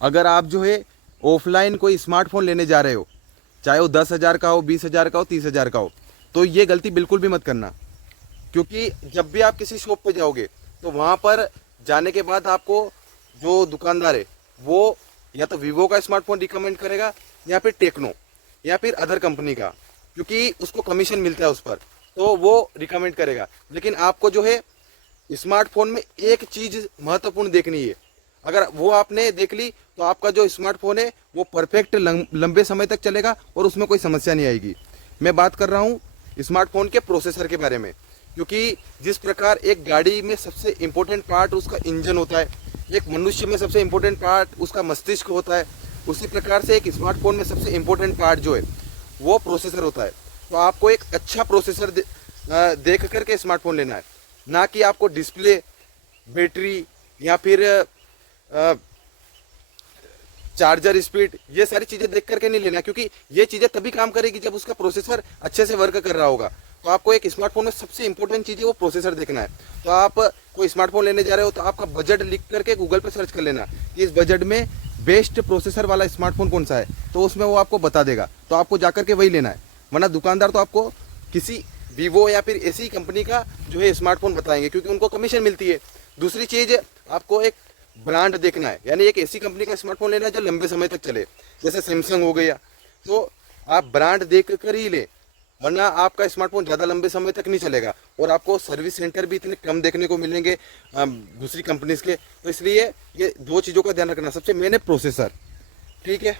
अगर आप जो है ऑफलाइन कोई स्मार्टफोन लेने जा रहे हो, चाहे वो 10,000 का हो, 20,000 का हो, 30,000 का हो, तो ये गलती बिल्कुल भी मत करना। क्योंकि जब भी आप किसी शॉप पे जाओगे तो वहाँ पर जाने के बाद आपको जो दुकानदार है वो या तो वीवो का स्मार्टफोन रिकमेंड करेगा या फिर टेक्नो या फिर अदर कंपनी का, क्योंकि उसको कमीशन मिलता है उस पर, तो वो रिकमेंड करेगा। लेकिन आपको जो है स्मार्टफोन में एक चीज़ महत्वपूर्ण देखनी है। अगर वो आपने देख ली तो आपका जो स्मार्टफोन है वो परफेक्ट लंबे समय तक चलेगा और उसमें कोई समस्या नहीं आएगी। मैं बात कर रहा हूँ स्मार्टफोन के प्रोसेसर के बारे में, क्योंकि जिस प्रकार एक गाड़ी में सबसे इम्पोर्टेंट पार्ट उसका इंजन होता है, एक मनुष्य में सबसे इम्पोर्टेंट पार्ट उसका मस्तिष्क होता है, उसी प्रकार से एक स्मार्टफोन में सबसे इम्पोर्टेंट पार्ट जो है वो प्रोसेसर होता है। तो आपको एक अच्छा प्रोसेसर देख करके स्मार्टफोन लेना है, ना कि आपको डिस्प्ले, बैटरी या फिर चार्जर स्पीड, ये सारी चीज़ें देख करके नहीं लेना, क्योंकि ये चीज़ें तभी काम करेगी जब उसका प्रोसेसर अच्छे से वर्क कर रहा होगा। तो आपको एक स्मार्टफोन में सबसे इंपॉर्टेंट चीज़ है वो प्रोसेसर देखना है। तो आप कोई स्मार्टफोन लेने जा रहे हो तो आपका बजट लिख करके गूगल पे सर्च कर लेना कि इस बजट में बेस्ट प्रोसेसर वाला स्मार्टफोन कौन सा है, तो उसमें वो आपको बता देगा, तो आपको जा करके वही लेना है। वरना दुकानदार तो आपको किसी वीवो या फिर ऐसी कंपनी का जो है स्मार्टफोन बताएंगे, क्योंकि उनको कमीशन मिलती है। दूसरी चीज़, आपको एक ब्रांड देखना है, यानी एक ऐसी कंपनी का स्मार्टफोन लेना है जो लंबे समय तक चले, जैसे सैमसंग हो गया, तो आप ब्रांड देख कर ही लें, वरना आपका स्मार्टफोन ज़्यादा लंबे समय तक नहीं चलेगा और आपको सर्विस सेंटर भी इतने कम देखने को मिलेंगे दूसरी कंपनीज के। तो इसलिए ये दो चीज़ों का ध्यान रखना, सबसे मेन है प्रोसेसर। ठीक है।